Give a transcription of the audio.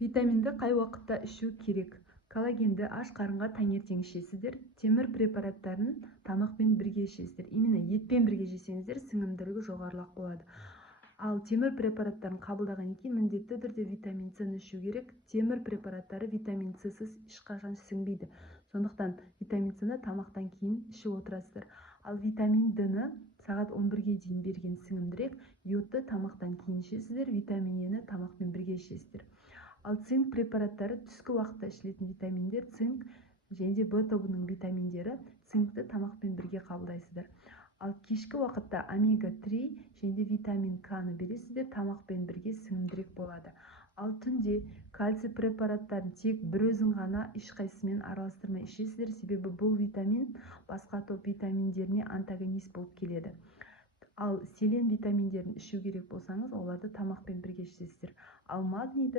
Витаминді қай уақытта ішу керек? Коллагенді аш қарынға таңертең ішесіздер. Темір препараттарын тамақпен бірге ішесіздер. Именно етпен бірге жесеңіздер, сіңімділігі жоғарылақ болады. Ал темір препараттарын қабылдаған кейін міндетті түрде витамин С ішу керек. Темір препараттары витамин С-сіз ешқашан сіңбейді. Сондықтан витамин С-ны тамақтан кейін ішіп отырасыздар. Ал витамин Д-ны сағат 11-ге дейін берген сіңімдірек. Йодты тамақтан кейін ішесіздер, витамин Е-ні тамақпен бірге ішесіздер. Ал цинк препараттары түскі уақытта ішілетін витаминдер, цинк және В тобының витаминдері, цинкті тамақпен бірге қабылдайсыздар. Ал кешкі уақытта омега-3 және витамин К-ны бересіздер, тамақпен бірге сіңімдірек болады. Ал түнде кальций препараттарын тек бір өзін ғана ешқайсымен араластырмай ішесіздер, себебі бұл витамин басқа топ витаминдеріне антагонист болып келеді. Ал селен витаминдерін ішу керек болсаңыз, оларды тамақпен бірге ішесіздер. Ал магнийді